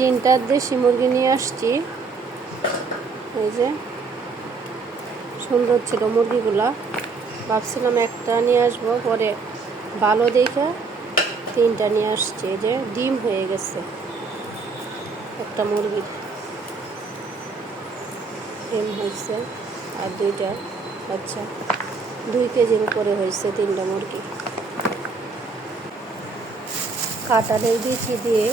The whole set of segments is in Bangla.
তিনটা দেশি মুরগি নিয়ে আসছি। এই যে সুন্দর ছিল মুরগিগুলা, ভাবছিলাম একটা নিয়ে আসবো, পরে ভালো দেখে তিনটা নিয়ে আসছি। এই যে ডিম হয়ে গেছে একটা মুরগির, ডিম হয়েছে আর দুইটা বাচ্চা, 2 কেজির উপরে হয়েছে তিনটা মুরগি। কাঁঠালের বিচি দিয়ে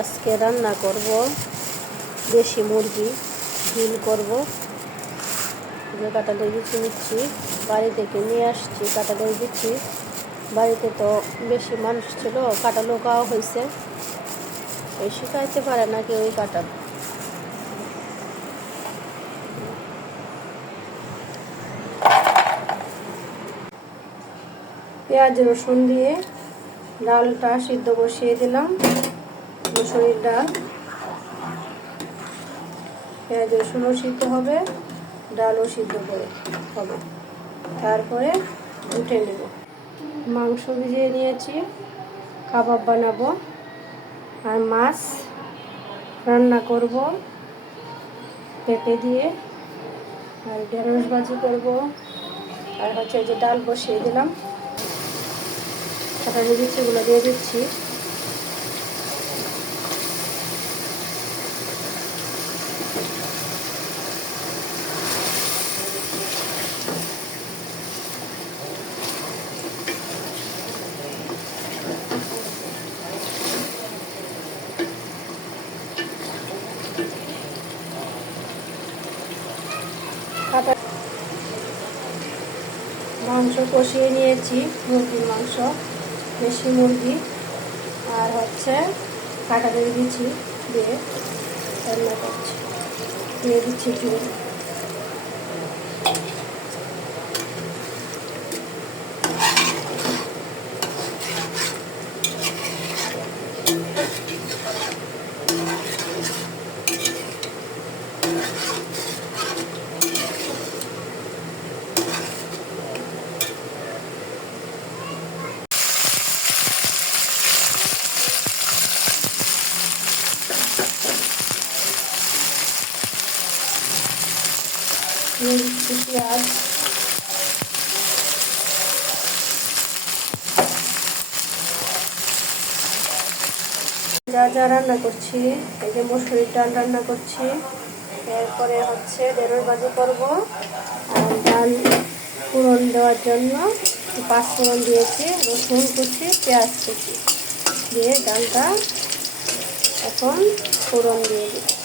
আজকে রান্না করব দেশি মুরগি, ঝোল করব। যে কাঁঠালের বিচি নিচ্ছি, বাড়ি থেকে নিয়ে আসছি কাঁঠালের বিচি। বাড়িতে তো বেশি মানুষ ছিল, কাঁঠালও খাওয়া হয়েছে, বেশি খাইতে পারে না কেউ ওই কাঁঠাল। পেঁয়াজ রসুন দিয়ে ডালটা সিদ্ধ বসিয়ে দিলাম, মুসুরির ডাল। পেঁয়াজ রসুনও সিদ্ধ হবে, ডালও সিদ্ধ করে হবে, তারপরে উঠে নেব। মাংস ভিজিয়ে নিয়েছি, কাবাব বানাবো আর মাছ রান্না করব পেঁপে দিয়ে, আর ঢেঁড়স ভাজি করব, আর হচ্ছে যে ডাল বসিয়ে দিলাম। কাঁঠালের বিচিগুলো দিয়ে দিচ্ছি। মাংস কষিয়ে নিয়েছি, মুরগির মাংস, দেশি মুরগি, আর হচ্ছে কাঁঠালের বিচি দিয়ে রান্না করছি। দিয়ে দিচ্ছি ঝোল। পেঁয়াজ, যা যা রান্না করছি, এই যে মসুরির ডাল রান্না করছি, এরপরে হচ্ছে ঢেঁড়স ভাজি করব, আর ডাল ফোড়ন দেওয়ার জন্য 5 ফোড়ন দিয়েছি, রসুন কুচি, পেঁয়াজ কুচি দিয়ে ডালটা এখন ফোড়ন দিয়ে দিচ্ছি।